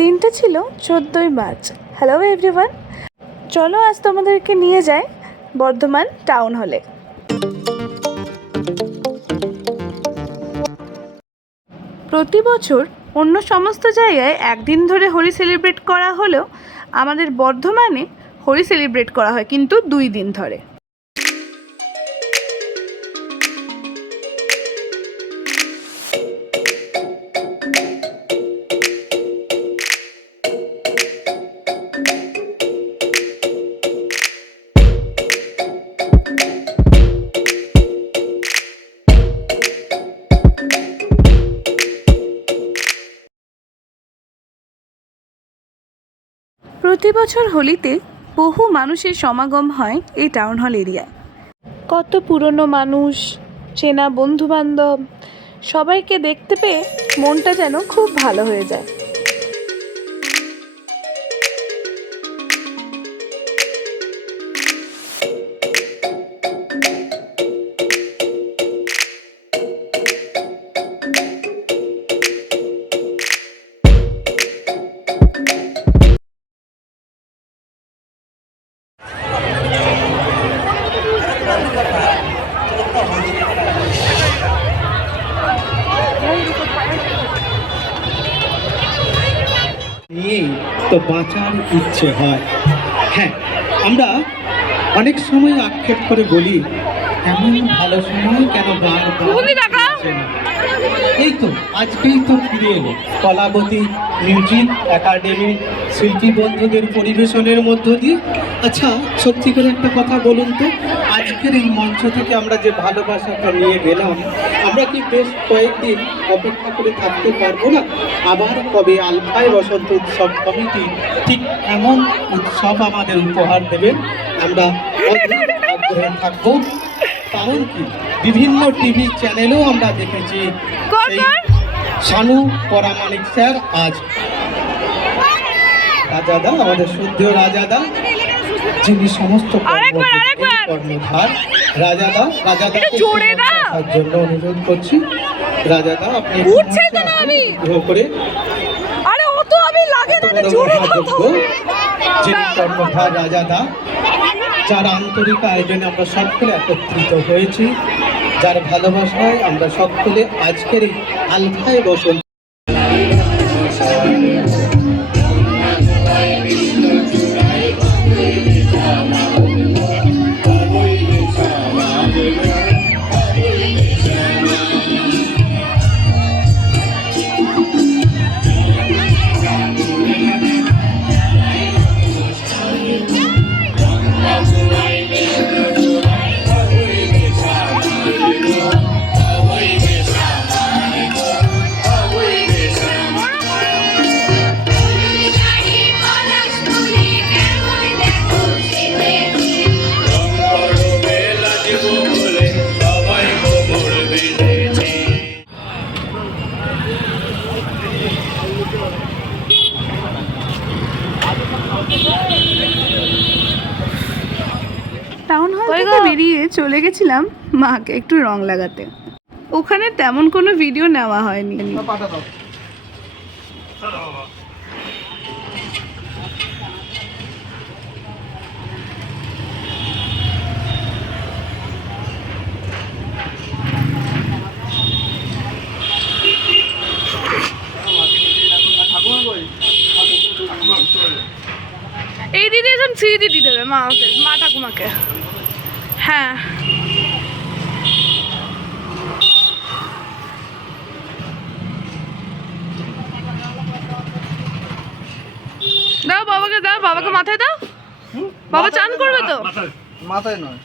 দিনটা ছিল 14ই March. Hello everyone, চলো আজ তোমাদেরকে নিয়ে যাই বর্ধমান টাউন হলে। প্রতি বছর অন্য সমস্ত জায়গায় একদিন ধরে হোলি সেলিব্রেট করা হলেও আমাদের বর্ধমানে হোলি সেলিব্রেট করা হয় কিন্তু 2 দিন ধরে। প্রতি বছর হোলিতে বহু মানুষের সমাগম হয় এই টাউন হল এরিয়ায়। কত পুরনো মানুষ, চেনা বন্ধুবান্ধব, সবাইকে দেখতে পেয়ে মনটা যেন খুব ভালো হয়ে যায়। নিয়েই তো বাঁচার ইচ্ছে হয়। হ্যাঁ, আমরা অনেক সময় আক্ষেপ করে বলি এমন ভালো সময় কেন এই তো আজকেই তো ফিরে এলো কলাবতী মিউজিক একাডেমির শিল্পী বন্ধুদের পরিবেশনের মধ্য দিয়ে। আচ্ছা, সত্যি করে একটা কথা বলুন তো, আজকের এই মঞ্চ থেকে আমরা যে ভালোবাসাটা নিয়ে গেলাম, আমরা কি বেশ কয়েকদিন অপেক্ষা করে থাকতে পারবো না? আবার কবে আলফায় বসন্ত উৎসব কমিটি ঠিক এমন উৎসব আমাদের উপহার দেবেন, আমরা অধীর আগ্রহে থাকবো। কারণ কি, বিভিন্ন টিভি চ্যানেলেও আমরা দেখেছি শানু পরামানিক স্যার আজ রাজাদা, আমাদের শ্রদ্ধেয় রাজাদা, যিনি সমস্ত কর্ণধার, রাজাদাকে জন্য অনুরোধ করছি। রাজাদা, আপনি গ্রহ করে যিনি কর্ণধার রাজাদা, যার আন্তরিক আয়োজনে আমরা সকলে একত্রিত হয়েছি, যার ভালোবাসায় আমরা সকলে আজকের এই আলফায় বসন্ত টাউন হল থেকে বেরিয়ে চলে গেছিলাম মাকে একটু রং লাগাতে। ওখানে তেমন কোনো ভিডিও নেওয়া হয়নি। এই দিদি এখন সিঁড়ি দিয়ে দেবে মা ঠাকুমাকে। হ্যাঁ, দাও বাবাকে, দাও বাবাকে মাথায় দাও। বাবা চান করবে তো? মাথায় নয়,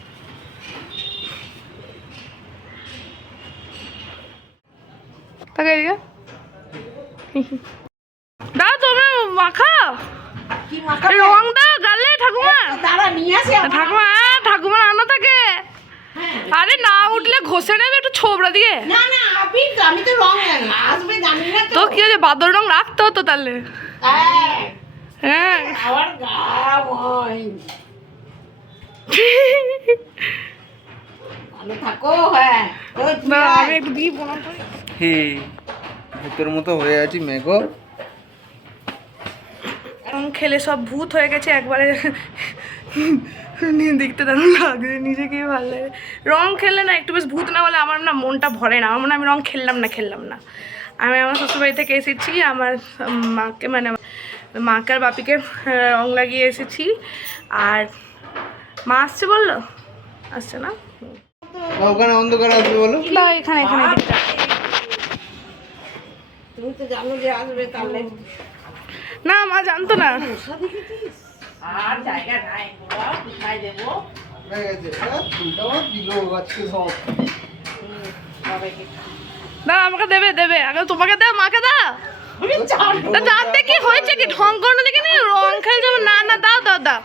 তাকে দাও, তোমরা মাখা রং দাও গালে। ঠাকুমা ঠাকুমা ঠাকুমা আনো থাকে। আরে না উঠলে ঘষে নেবে একটু ছোবড়া দিয়ে। তো কি আছে, বাদর রং রাখতে হতো তাহলে। হ্যাঁ, আমি একটু দিয়ে প্রণাম করি। ভূতের মতো হয়ে আছি মেঘো। রং খেলে সব ভূত হয়ে গেছে একবারে। দেখতে দারুণ লাগে, নিজেকেই ভালো লাগে। রং খেললে না একটু বেশ ভূত না হলে আমার না মনটা ভরে না। আমার মনে হয় আমি রং খেললাম না। আমি আমার শ্বশুরবাড়ি থেকে এসেছি, আমার মাকে মানে মাকে আর বাপিকে রং লাগিয়ে এসেছি। আর মা আসছে বললো, আসছে না? ওখানে অন্ধকার আসবে বলো। না, এখানে দিকটা। তুমি তো জানো যে আসবে, তাহলে না মা জানতো না। আর জায়গা নাই, বাবা কোথায় দেবো? না আমাকে দেবে আগে, তোমাকে দাও, মাকে দাও। দাঁতে কি হয়েছে কি? ঢং করো দেখে নি, রং খেলে যাবো। না দাও।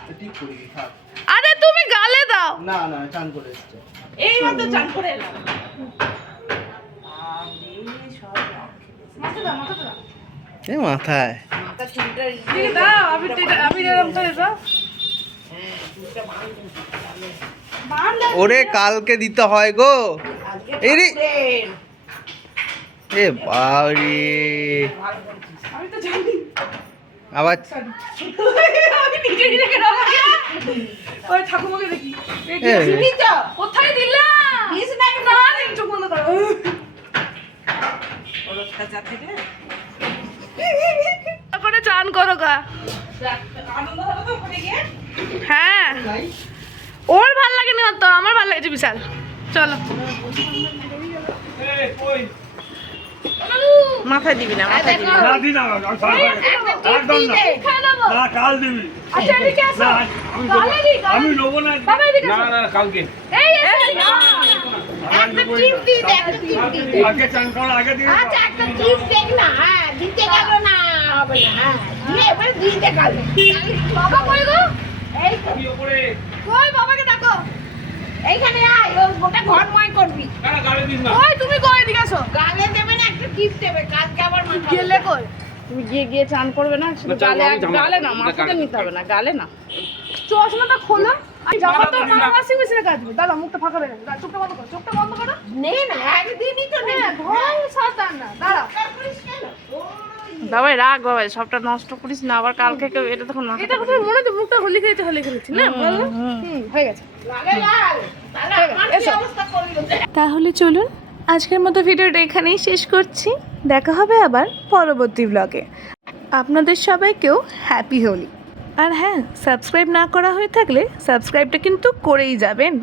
আরে তুমি গালে দাও। না চান করে এসছে। এই মাত্র চান করে এলাম। এই মাথায় মাথা চুলটা ঠিক দাও, আমি এরকম করে দাও। ওরে কালকে দিতে হয় গো। এই রে এ বাড়ি আমি তো জানি। আবার আমি নিজেকে দাও। ওই ঠাকুমাকে দেখি। কোথায় দিলাম? না, চোখ বন্ধ করো। করে চান করো গা। হ্যাঁ, ওর ভাল লাগেনি অত, আমার ভাল লাগছে বিশাল। চলো। মাথায় দিবি না, মাথায় দিবি না। না দি না একদম না কাল দিবি আচ্ছা এদিকে আসো। গালে দি, গালে আমি দি। নেবো না বাবা এদিকে আসো। না কালকে এই এসো। একটা টিপ দি, একটা টিপ দি। আগে চান করা আগে দিয়ে আচ্ছা একটা টিপ দেখ না, হ্যাঁ দিতে গেল না, হবে না, হ্যাঁ দিয়ে এবার দিতে গেল। বাবা কই গো? এই তো, উপরে কই বাবাকে ডাকো। এইখানে আয়, ও গোটা ঘর ময় করবি। কারা গাড়ি দিস না কই তুমি কই এদিকে আসো। গালে দেবে না, একটা টিপ দেবে, কালকে আবার মাথা গেলে কই? তুমি গিয়ে চান করবে না, শুধু গালে, গালে না, মাথাতে নিতে হবে না, গালে না। চশমাটা খোলো। আমি জামা তো মা ওয়াশিং মেশিনে কাচবে। দাদা মুখটা ফাঁকা বেরো। চোখটা বন্ধ করো, চোখটা বন্ধ করো। নে না, একদিনই তো নে। ভয় সাতার না। দাঁড়া। বাবাই রাখ, বাবাই সবটা নষ্ট করিস না, আবার কালকে কেউ এটা তখন মাথা এটা কথা মনে তো মুখটা হলি খেলেছি না বলো। হয়ে গেছে। লালে লাল, তাহলে আমার কি অবস্থা করলো? তাহলে চলুন আজকের মতো ভিডিওটা এখানেই শেষ করছি। দেখা হবে আবার পরবর্তী ব্লগে। আপনাদের সবাইকেও হ্যাপি হোলি। আর হ্যাঁ, সাবস্ক্রাইব না করা হয়ে থাকলে সাবস্ক্রাইবটা কিন্তু করেই যাবেন।